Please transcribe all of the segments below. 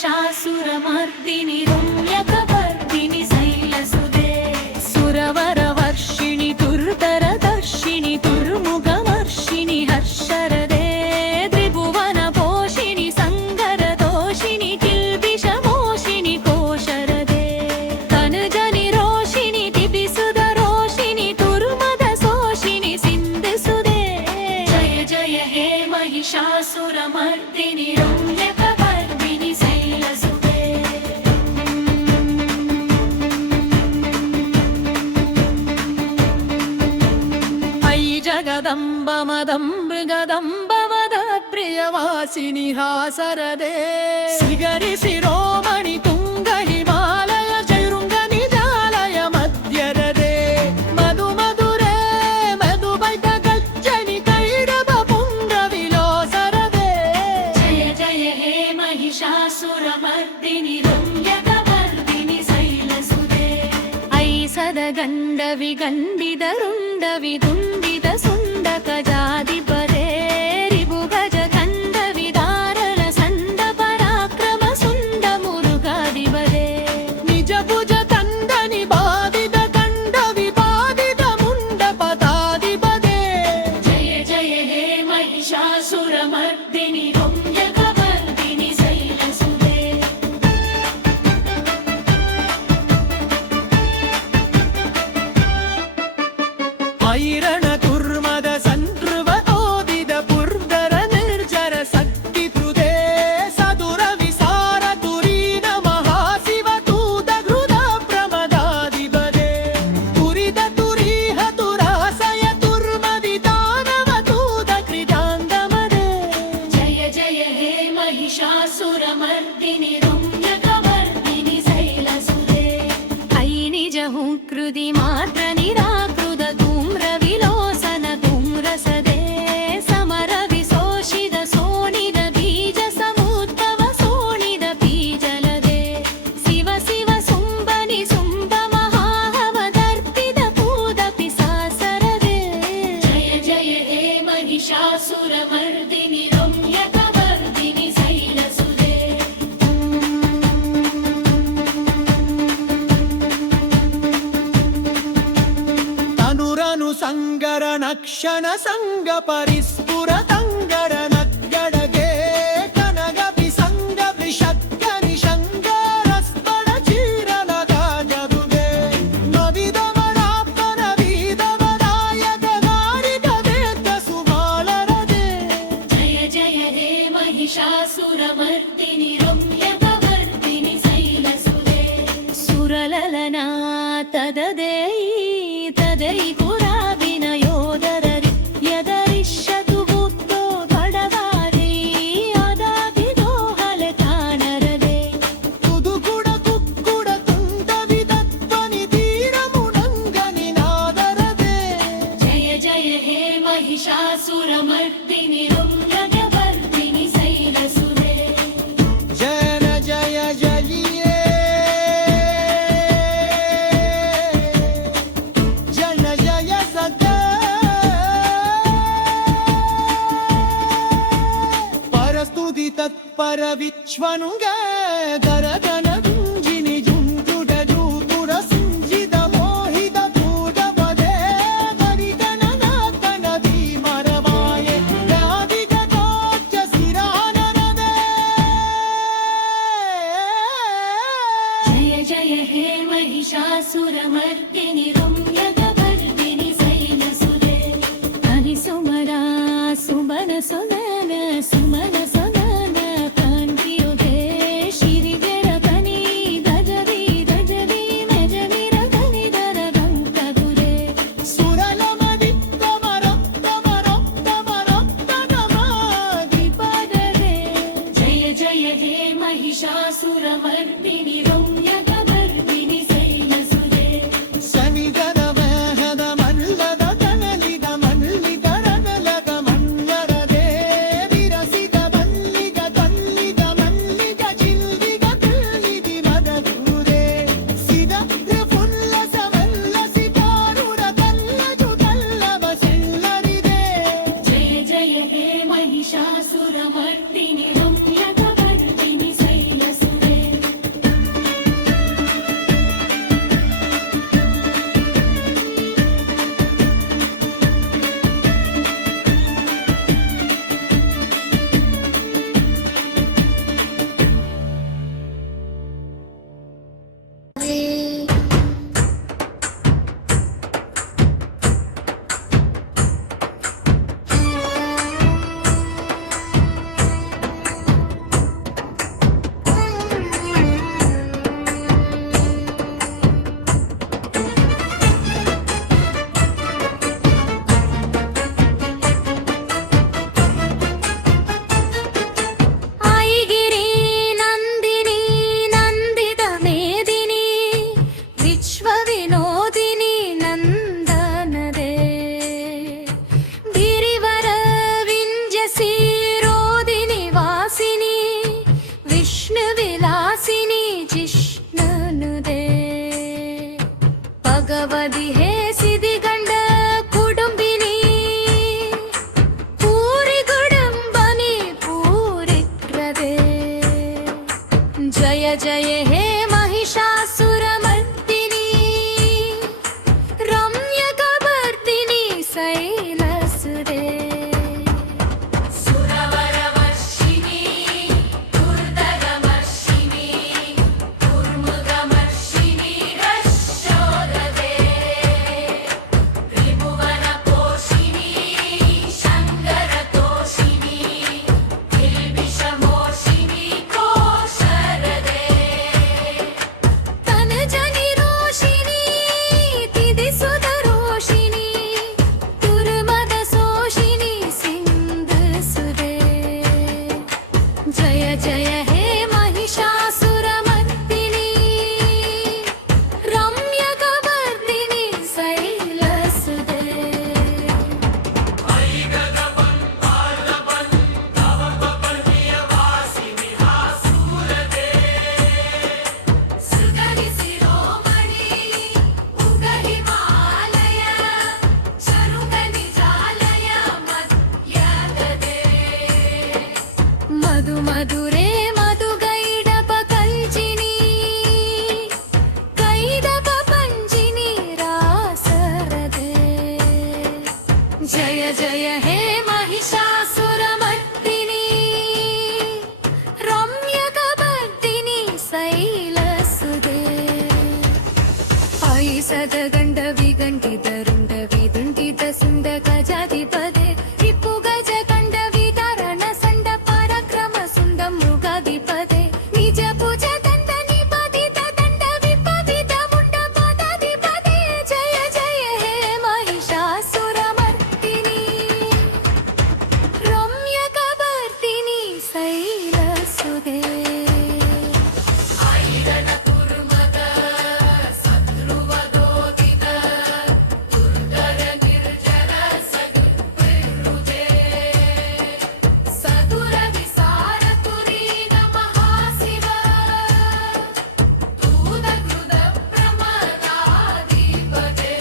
महिषासुरमर्दिनि रम्यकपर्दिनि शैलसुते सुरवरवर्षिणि दुर्धरदर्शिनि दुर्मुखमर्षिणि हर्षरदे त्रिभुवनपोषिणि सङ्गरदोषिणि किल्बिषमोषिणि कोशरदे तनुजनिरोषिणि दिविसुधरोषिणि दुर्मदशोषिणि सिन्धुसुदे जय जय हे महिषासुरमर्दिनि रम्यकपर्दिनि शैलसुते अयि जगदम्ब मदम्बृगदम्ब मदप्रियवासिनि हासरदे श्रीगरि शिरोमणि तुङ्ग हिमालय जैरुङ्ग निजालय मध्यरदे मधु मधुरे मधुबैत गज्जनि कैरव पुण्ड विलोसरदे जय जय हे महिषासुरमर्दिनि रम्यकपर्दिनि शैलसुते ऐसदगण्ड विगण्डित रुण्ड विदुण्डित सुण्डक जाधिपदे रिपुगज खण्ड विदारण सण्ड पराक्रम सुण्ड मुरुगाधिपदे निज भुज तण्डनि बाधित खण्ड विबाधित मुण्ड पदाधिपदे जय जय हे महिषासुरमर्दिनि रम्यकपर्दिनि शैलसुते ऐरण कुर्मद सन्ध्रुवतोदित पुर्धर निर्जर शक्तिधृते सदुर विसार तुरीन महाशिवतूत हृद प्रमदाधिपदे तुरित तुरीह तुरासय तुर्मदितानवतूत कृतान्दमदे जय जय हे महिषासुरमर्दिनि रम्यकपर्दिनि शैलसुते अयि निज हुङ्कृति मात्र निराकृत धूम्र विलोसन धूम्रसदे समर विशोषित सोनिद बीज समुद्भव सोनिद बीजलदे शिव शिव सुम्बनि सुम्ब महाहवदर्पित पूत पिशासरदे जय जय हे महिषासुरमर्दिनि रम्यकपर्दिनि शैलसुते तनुरनु संगर नक्षण संग परिस्फुर तंगर नगडगे कनग विसंग वृषग निशंग रस्पण चीरन गाजदुगे नविद वरापन वीद वरायक नारिद वेद सुमालरदे जय जय हे महिषासुरमर्दिनि रम्यकपर्दिनि शैलसुते सुरललना तददे तदै पुराविनयोदररि यदरिष्यतु बुद्धो तडवारि अदातिदोहल कानरदे तुदुकुड कुक्कुड तुण्ड विदत्वनि धीरमुणङ्गनि नादरदे जय जय हे महिषासुरमर्दिनि रम्यकपर्दिनि शैलसुते जन जय जलिये जन जय सदा परस्तुति तत्पर विश्वनुंग दरगन गुंजिनि जुंजुड जूतुर सिंजिद मोहित तूड पदे गरिगन नाकन धीमरवाये व्याधिक दोच्च सिरानरदे जय जय हे महिषासुरमर्दिनि रम्यकपर्दिनि शैलसुते हरि सुमरा सुमन सुनन सुमन सुनन कान्तियुते शिरिगरकनि गजरि गजरि मेजविरकनि दरगङ्कगुरे सुरलमदित्तमरक्तमरक्तमरक्तनमाधिपदरे जय जय हे महिषासुरमर्दिनि रम्यकपर्दिनि शैलसुते शनिगद महद मल्लद कनलिद मल्लिद रनलग मन्यरदे विरसिद मल्लिग तल्लिग मल्लिग चिल्लिग तुल्लिदि मददूरे सिद ತ್ರಿಪುಲ್ಲಸ ಮಲ್ಲಸಿ ಪಾರುರ ಕಲ್ಲಜು ಕಲ್ಲವ ಸೆಲ್ಲರಿದೆ ಜಯ ಜಯ ಹೇ महिषासुरमर्दिनि रम्यकपर्दिनि शैलसुते जय हे महिषासुरमर्दिनी रम्यकवर्दिनी शैलसुते सुरवरवर्षिणी दुर्धरमर्षिणी दुर्मुखमर्षिणी रक्षोदते त्रिभुवनपोषिणी शङ्करतोषिणी किल्बिषमोषिणी कोशरदे तनजनि रोषिणी तिदिसुतरोषिणी दुर्मदशोषिणी सिन्धुसुते जय जय हे महिषासुरमर्दिनी रम्यकवर्दिनी शैलसुते सुगहि शिरोमणि उगहिमालय शरुगनिजालय मध्यगदे मधु मधुरे मधुगैडपकल्चिनी कैडपपञ्चिनी रासरदे जय जय हे महिषासुरमर्दिनी रम्यकवर्दिनी शैलसुते ऐसदगण्ड विगण्डित रुण्ड विदुण्डित सुण्ड गजाधिपदे रिपु गज कण्ड विदारण सण्ड पराक्रम सुण्ड मृगाधिपदे निज भुज दण्ड निपतित दण्ड विपवित मुण्ड पदाधिपदे जय जय हे महिषासुरमर्दिनी रम्यकवर्दिनी शैलसुते ऐरण कुर्मद शत्रुवदोदित दुर्धर निर्जर सगुरुजे सदुर विसार तुरीन महाशिव दूतकृत प्रमदाधिपते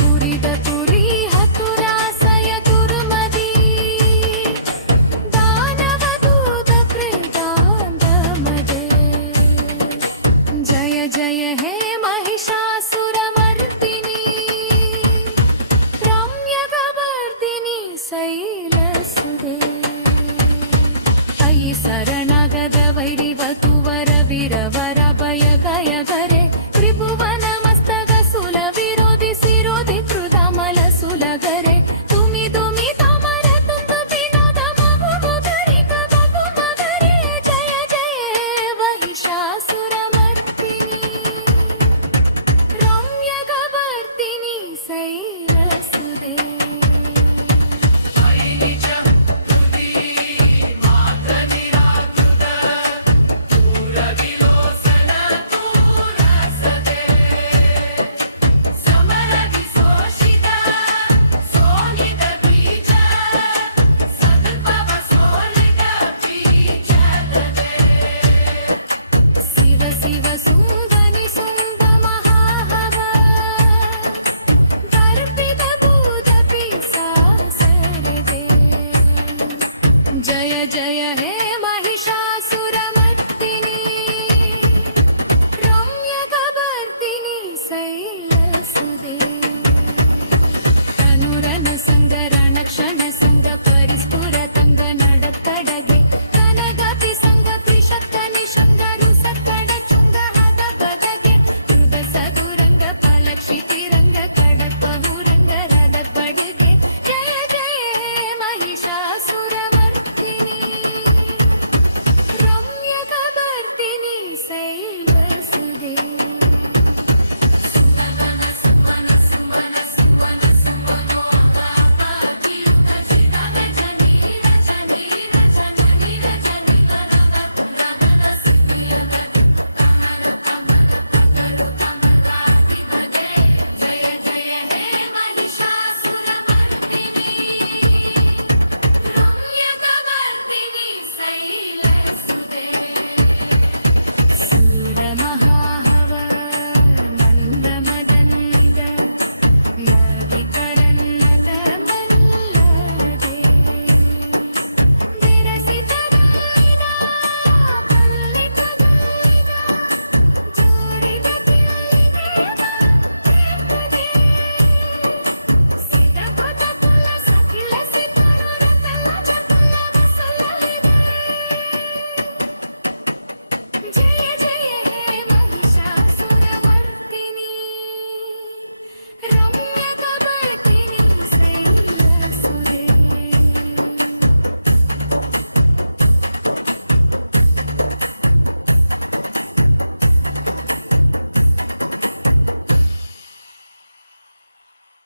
तुरित तुरी हतुरासय दुर्मदी दानवदूत क्रीडान्दमदे जय जय हे महिषासुरमर्दिनी रम्यकवर्दिनी शैलसुते अयि शरणगद वैरिवतुवर वीरवर भय गय गरे त्रिभुवन मस्तक सुल विरोधि सिरोधि कृतामल सुलगरे तुमि तुमि तमर तुंदु विनोद मगु मुगरि कबगु मगरे जय जय महिषासुरमर्दिनी रम्यकवर्दिनी शैलसुते शिव शिव सुन्दनि सुन्द महाहव दर्पित भूत पिशाचरदे जय जय हे महिषासुरमर्दिनी रम्यकवर्दिनी शैलसुते तनुरन संगरण क्षण संग परिस्फुरतंग नडतडगे कनगपि संग त्रिशक्त निशंग रुसकड चुंग हद बदगे हृद सदुरंग फलक्षितिरंग कडपहुरंग रद बडगे जय जय हे महिषासुरमर्दिनी रम्यकवर्दिनी शैलसुते सुमन सुमन सुमन सुमन सुमनो अगापादियुग जिनग जनीर जनीर जनीर जनिक रग पुरगल सिद्धियग कमल कमल ककरु कमलाधिपते जय जय हे महिषासुरमर्दिनी रम्यकवर्दिनी शैलसुते सुरमहा